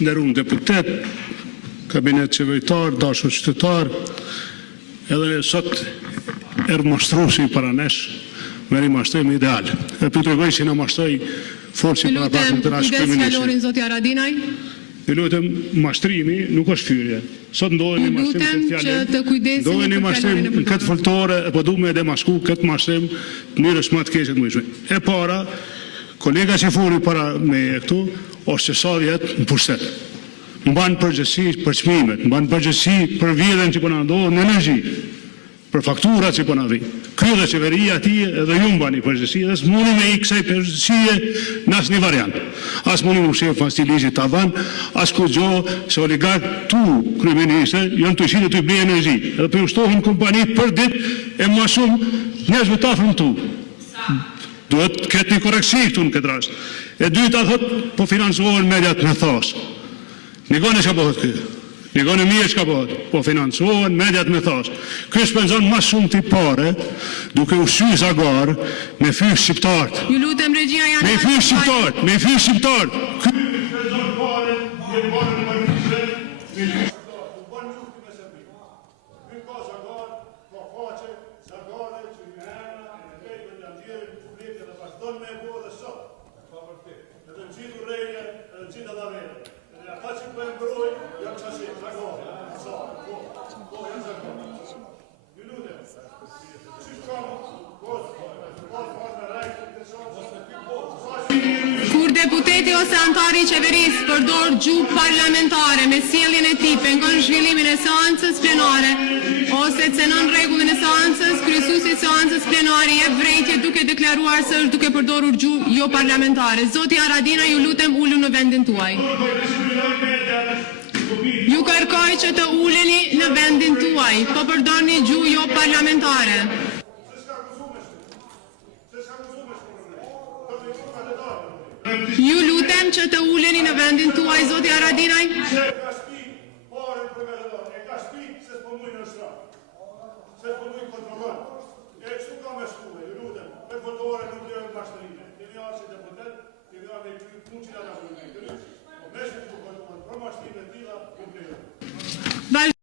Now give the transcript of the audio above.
Nderuar deputet, kabinet qeveritar, dashur qytetar, edhe sot mashtruesi para nesh me një mashtrim ideal. E pyetoj që na mashtoi forsi para pakun të rash. Ju lutem, mashtrimi nuk është fyrje. Sot ndodhen një mashtrim këtë fjalë. Ndodhen një mashtrim në këtë foltore, po duhet me demashku këtë mashtrim në mënyrë më të keqe të mundshme. E para, kolega që foli para me këtu, është që sa vjet në pushtet. Mban përgjegjësi për çmimet, mban përgjegjësi për vjedhjen që po na ndodh në energji, për fakturat që po na vijnë. Kjo dhe qeveria atij edhe ju mbani përgjegjësi, dhe s'mundi me i kësaj përgjegjësie në asnjë variant. As mundi me shef pas të ligjit tavan, as kurrë se oligark tu kryeministë janë të shitë të bëjë energji. Edhe po ushtohen kompani për ditë e më shumë njerëzve të afërm tu. Duhet të ketë një koreksi këtu në këtë rast. E dyta thot, po financohen mediat me thash. Nikoni çka bëhet këtu. Nikoni mirë çka bëhet. Po financohen mediat me thash. Ky shpenzon më shumë ti pare duke ushqyer zagar me fysh shqiptar. Ju lutem regjia janë. Me fysh shqiptar, me fysh shqiptar. Ky shpenzon pare, je bën në marrëdhënie. Kur deputeti ose antari i qeverisë përdor gjuhë parlamentare me sjelljen e tij pengon zhvillimin e seancës plenare ose cenon rregullin e seancës, kryesuesi i seancës plenare jep vërejtje duke deklaruar se është duke përdorur gjuhë jo parlamentare. Zoti Haradinaj, ju lutem ulu në vendin tuaj. Ju kërkoj që të uleni në vendin tuaj, po përdorni gjuhë jo parlamentare. Ju lutem që të uleni në vendin tuaj, zoti Haradinaj.